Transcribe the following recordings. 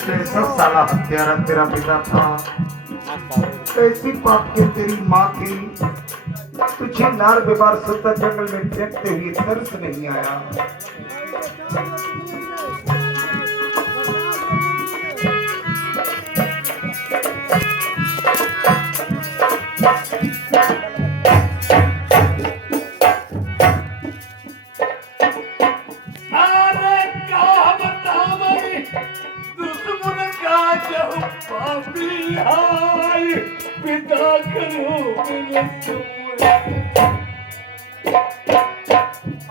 कैसा साला हत्यारा तेरा पिता था, कैसी पाप के तेरी माँ थी, तुझे नार बेबार सुंदर जंगल में फेंकते हुए तरस नहीं आया।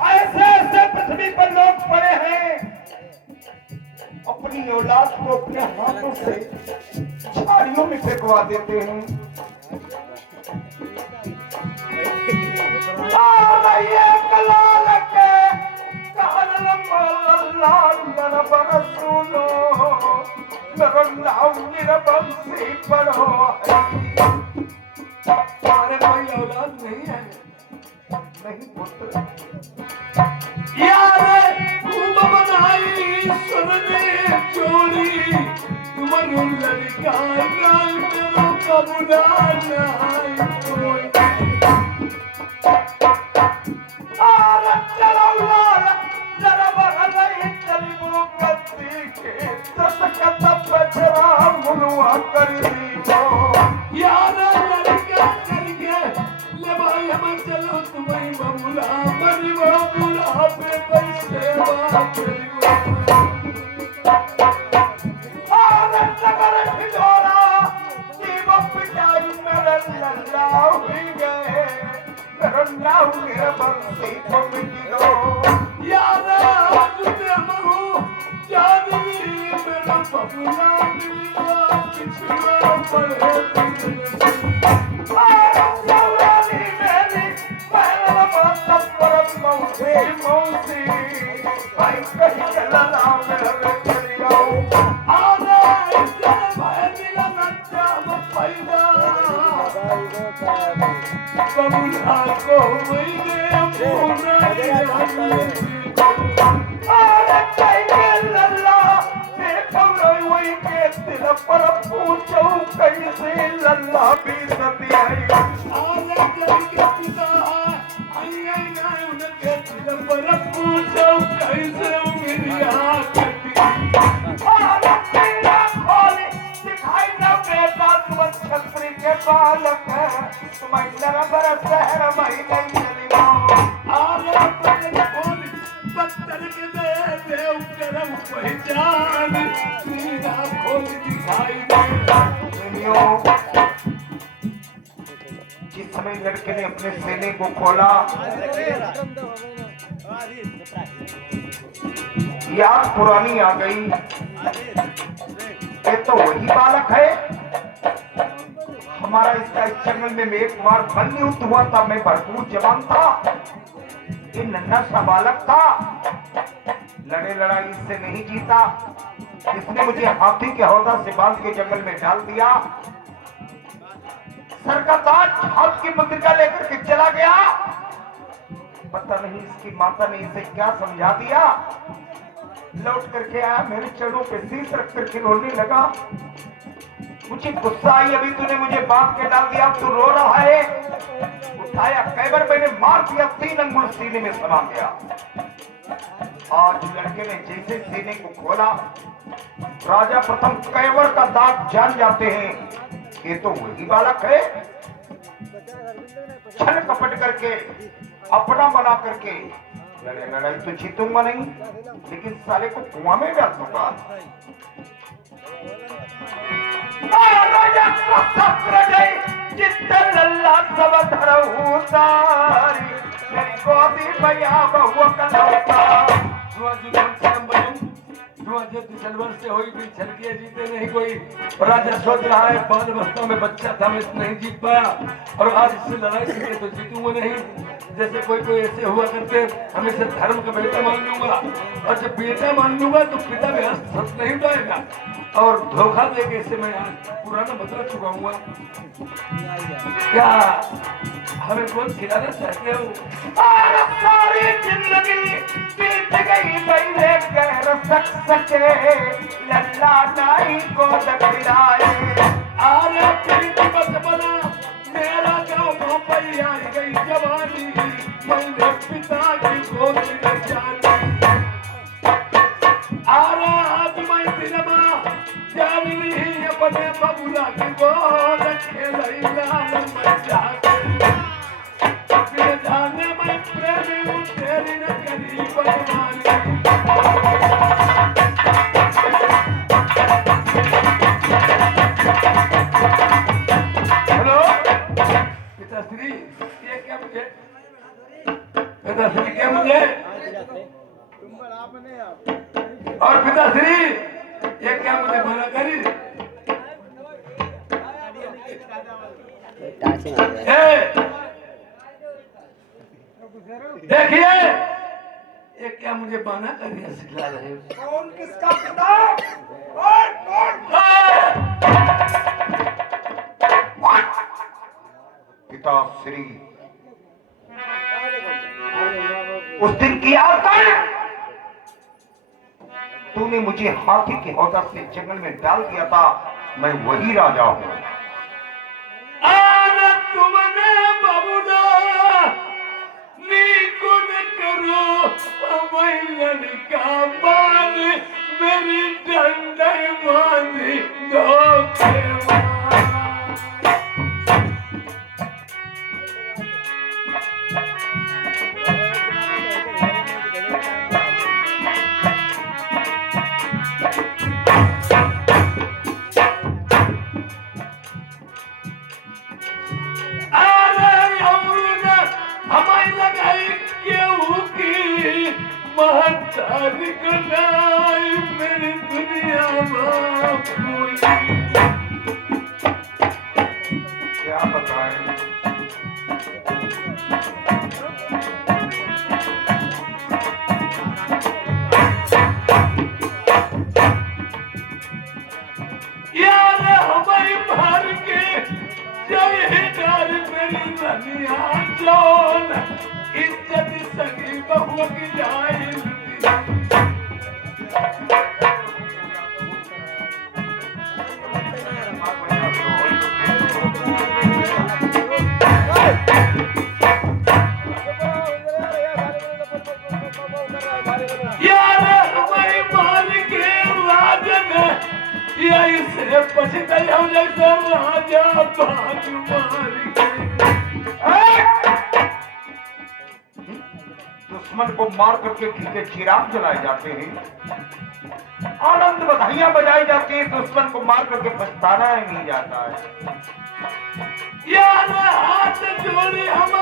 ऐसे ऐसे पृथ्वी पर लोग पड़े हैं, अपनी औलाद को अपने हाथों से झाड़ियों में फेंकवा देते हैं। तुम्हारे कोई औलाद नहीं है? नहीं पुत्र। यार खूब बनाई सुनने चोरी, तुम्हारे लड़का कबूला कोई। जिस समय लड़के ने अपने सीने को खोला, याद पुरानी आ गई। ये तो वही बालक है, हमारा इसका इस जंगल में एक बार बंदी हुआ था, मैं भरपूर जवान था, ये नन्हा सा बालक था, लड़े लड़ाई इससे नहीं जीता, इसने मुझे हाथी के हौदा से बांध के जंगल में डाल दिया, सर का ताज हाथ की मुद्रिका लेकर के चला गया। पता नहीं इसकी माता ने इसे क्या समझा दिया, लौट करके आया, मेरे चरणों पे शीश रख करके रोने लगा। मुझे गुस्सा आई, अभी तूने मुझे बांध के डाल दिया, तू रो रहा है। उठाया कैबर, मैंने मार दिया, 3 अंगुल सीने में समा गया। आज लड़के ने जैसे सीने को खोला, राजा प्रथम कैबर का दाग जान जाते हैं, ये तो वही बालक है। छल कपट करके अपना बना करके लड़ाई तो जीतूंगा नहीं, लेकिन साले को कुआं में डाल दूंगा। से हुई भी छलकिया जीते नहीं कोई। राजा सोच रहा है 5 वर्षों में बच्चा था, मैं नहीं जीत पाया और आज इससे लड़ाई सीखे तो जीतूंगा नहीं। जैसे कोई ऐसे हुआ करते, हम इसे धर्म का बेटा मान लूंगा और जब बेटा मान लूंगा तो पिता में हस्त नहीं पाएगा और धोखा देके इसे मैं आज पुराना बदला चुकाऊंगा। क्या हमें कौन खिलाना चाहते हो? सारी जिंदगी बीत गई पहले गैर सक सके लल्ला नाई को दखिलाए। आरे पीठ मत बना मेरा गाँव भोपाई आ गई जवानी मैंने पिता की गोदी में जानी। आरा आज मैं दिनमा जानी अपने बबुला की गोद खेलई लाल मैं जाके फिर जाने मैं प्रेमी हूँ तेरी न करी बदमानी। हेलो पिताश्री ये क्या मुझे पिताश्री क्या मुझे और पिताश्री ये क्या मुझे मना करी। देखिए ये क्या मुझे मना करिए सिखला रहे हो। कौन किसका पिता और कौन पिता श्री उस दिन की याद कर तूने मुझे हाथी की हौदा से जंगल में डाल दिया था। मैं वही राजा हूं। तुमने बबुला नीकुन करो लड़का मान मेरी डंडे बांधी धोखे मेरी दुनिया क्या बताएं। यार हमारी मार के जय डार मेरी रनिया जोन इज्जत सगी बहु की जाए। से पछिता हो जैसे राजा बागुमारी दुश्मन को मार करके घी के चिराग जलाए जाते हैं। आनंद बधाइयां बजाई जाती है। दुश्मन को मार करके पछताना ही नहीं जाता है। यार हाथ जोड़ी हम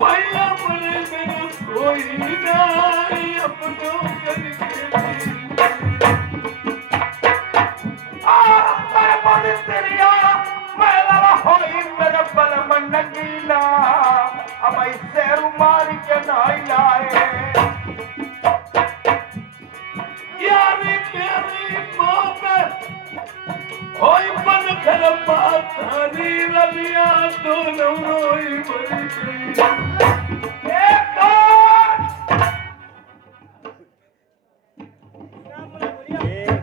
पहिया बने मेरे कोई नहीं अपनों करके मेरा बल मंडीला अब ऐसे रुमारी के नाई लाए। यानी मेरी मौत होई बन कर बात हरी रबिया दोनों रोई बड़ी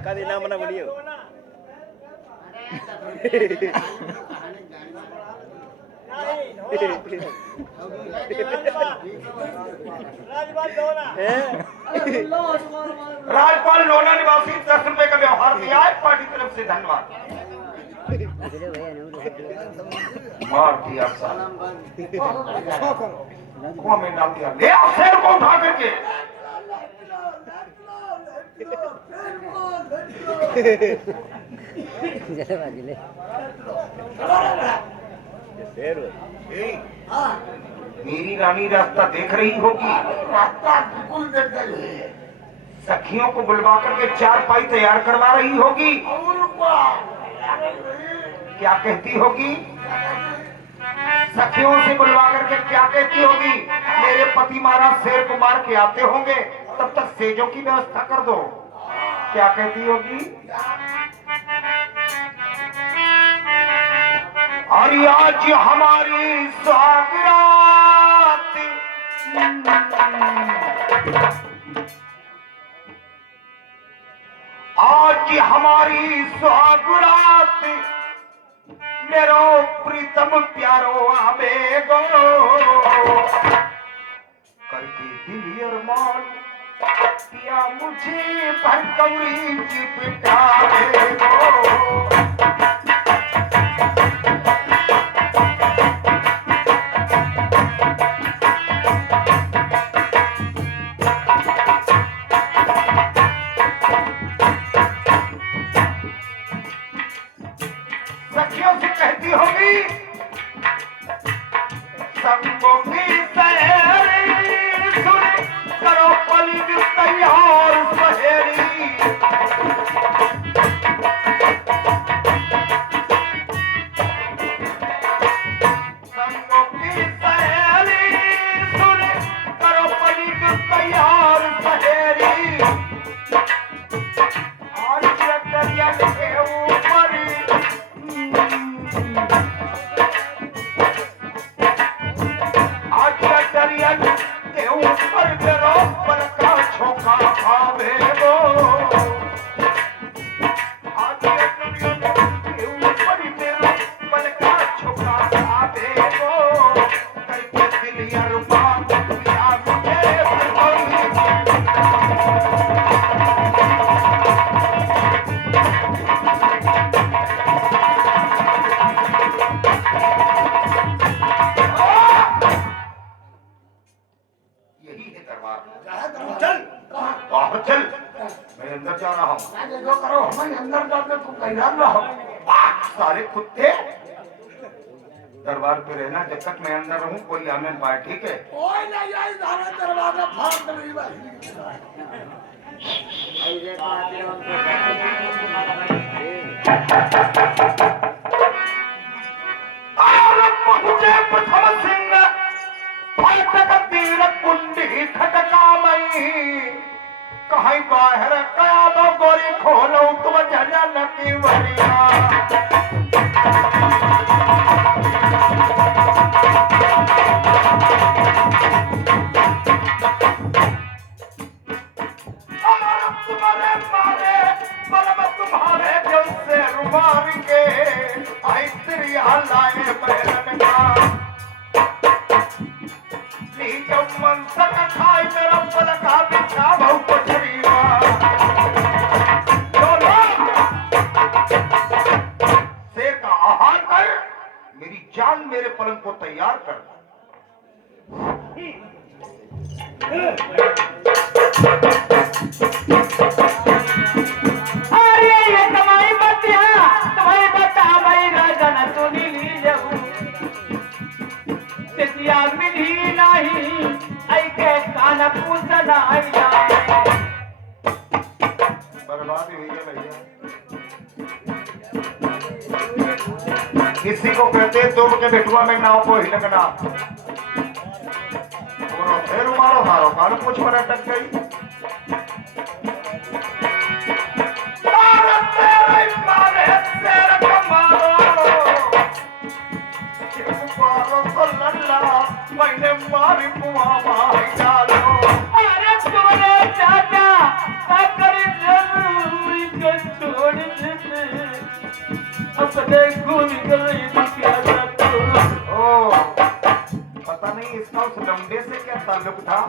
कभी नाम ना बोलियो। राजपाल लोना निवासी 10 रुपए का व्यवहार दिया है। पार्टी तरफ से धन्यवाद। मार दिया कुआं में डाल दिया। ले आओ शेर को उठा करके। मेरी रानी रास्ता देख रही होगी। रास्ता बिल्कुल देख रही है। सखियों को बुलवा करके 4 पाई तैयार करवा रही होगी। क्या कहती होगी? सखियों से बुलवा करके क्या कहती होगी? मेरे पति महाराज शेर को मार के आते होंगे, तब तक सेजों की व्यवस्था कर दो। क्या कहती होगी? और आज हमारी सुहागरात आज हमारी सुहागरात मेरो प्रीतम प्यारो आवेगो करके दिल अरमान पिया मुझे भरकौरी की पिटावेगो। सखियों से कहती होगी संगों की सहेली सुन करो पली तैयार सहेली। संगों की सहेली सुन करो पली तैयार सहेली। आज दरिया के ऊपर के ऊपर जरो पल का छोका खावेगो। आज के ऊपर जरो पल का छोका खावेगो करके दिल अरमान पिया मुझे भरकौरी। यही है दरबार। चल कहाँ बाहर चल, मैं अंदर जा रहा हूँ। आगे जो करो हमें अंदर जाके तू तैयार रहो। सारे कुत्ते दरबार पे रहना, जब तक मैं अंदर रहूँ कोई आने न पाए, ठीक है? कोई नहीं आई सारे दरवाजा फाड़ नहीं भाई। और पहुँचे प्रथम सिंह फाटक तीर कुंडी खटकामई कहीं बाहर कया दो गोरी खोलो तुम झलल की वरिया। तुम्हारे मारे बलम तुम्हारे दिल से रुमार के आई त्रिया लाए बैरन का जब मन सक खाए मेरा पल का बिछा बहु पछरीवा। शेर का आहार कर मेरी जान मेरे पलंग को तैयार कर। अरे ये तुम्हारी बतिया तुम्हारी बता भाई राजन सुनी लीजू सितिया मिली नहीं आई के कान पूछना आई जाए। बर्बादी हुई है भैया। किसी को कहते हैं तुम के बेटुआ में नाव को हिलकना फिर मारो मारो कान पूछ पर अटक गई। मैंने मारी बुआ मारी डालो। अरे तुम्हारे चाचा काकर जरूरी को छोड़ दे अपने गुण गई क्या जातो। ओ पता नहीं इसका उस लंबे से क्या ताल्लुक था।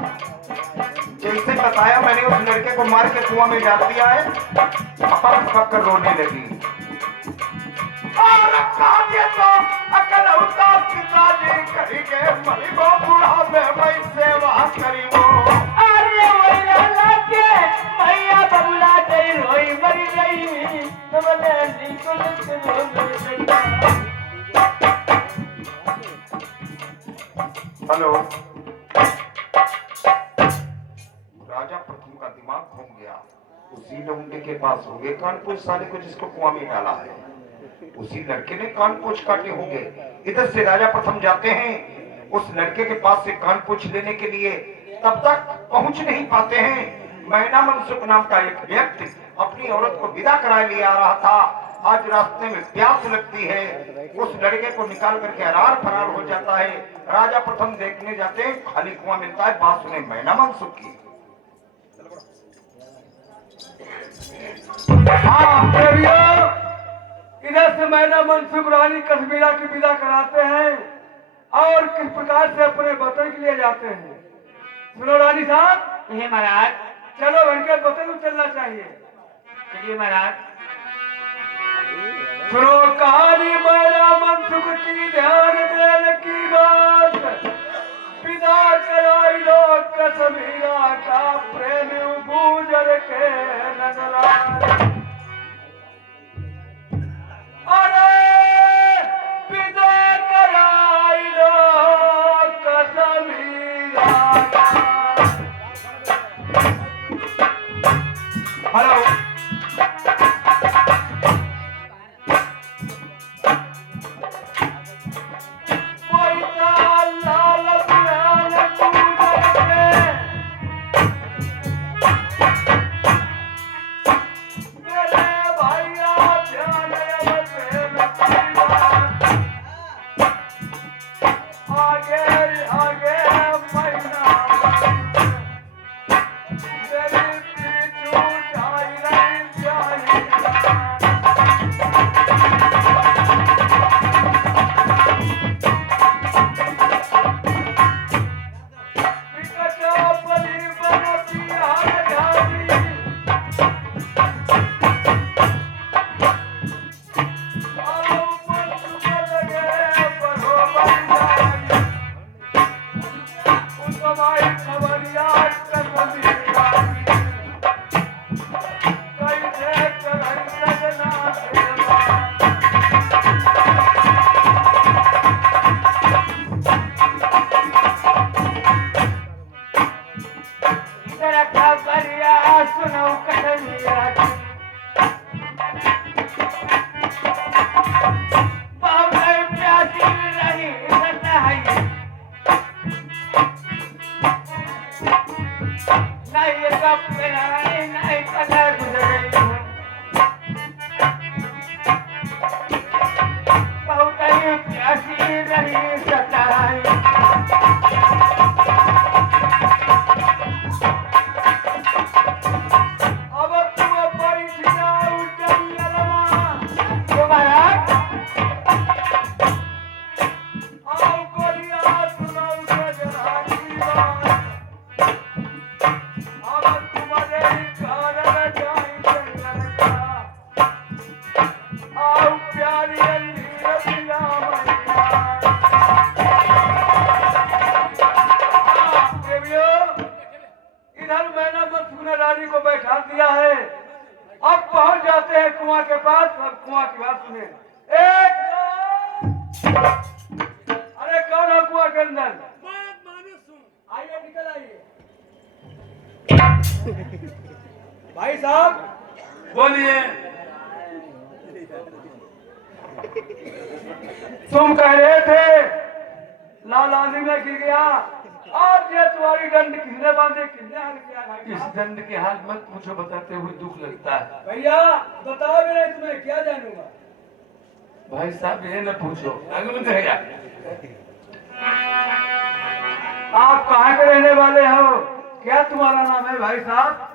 जैसे बताया मैंने उस लड़के को मार के कुआं में डाल दिया है। अपक पक कर रोने लगी। और तो अकल होता पिताजी कही के मरी वो बूढ़ा में मैं सेवा करी वो। अरे वैया लाके भैया बबुला दे रोई मरी गई तुमने निकुल हेलो राजा प्रथम का दिमाग घूम गया। उसी लौंडे के पास होंगे कानपुर साले को जिसको कुआं में डाला है। उसी लड़के ने कान पूछ काटे होंगे। इधर से राजा प्रथम जाते हैं उस लड़के के पास से कान पूछ लेने के लिए, तब तक पहुंच नहीं पाते हैं। मैना मनसुख नाम का एक व्यक्ति अपनी औरत को विदा कराए लिए आ रहा था। आज रास्ते में प्यास लगती है, उस लड़के को निकाल करके अरार फरार हो जाता है। राजा प्रथम देखने जाते हैं, खाली कुआं मिलता है। बात सुने मैना मनसुख की। इधर से मैना मनसुख रानी कश्मीरा की विदा कराते हैं और किस प्रकार से अपने वतन के लिए जाते हैं। सुनो रानी साहब। ये महाराज। चलो इनके वतन को चलना चाहिए। चलिए महाराज। सुनो कहानी मैना मनसुख की, ध्यान देने की बात, विदा कराई लो कश्मीरा का, प्रेम गुजर के नगरा। अरे विदा कराई लो कश्मीरा का। हेलो। रानी को बैठा दिया है। अब पहुंच जाते हैं कुआं के पास। अब कुआं की बात सुने। एक अरे कौन है कुआं के अंदर? आइए निकल आइए। भाई साहब बोलिए। तुम कह रहे थे लाल आंधी में गिर गया और ये तुम्हारी दंड किसने बांधे, किसने हाल किया? इस दंड के हाल मत मुझे बताते हुए दुख लगता है। भैया बताओ मेरे, तुम्हें क्या जानूंगा। भाई साहब ये न पूछो, आगे मत रहेगा। आप कहाँ के रहने वाले हो? क्या तुम्हारा नाम है भाई साहब?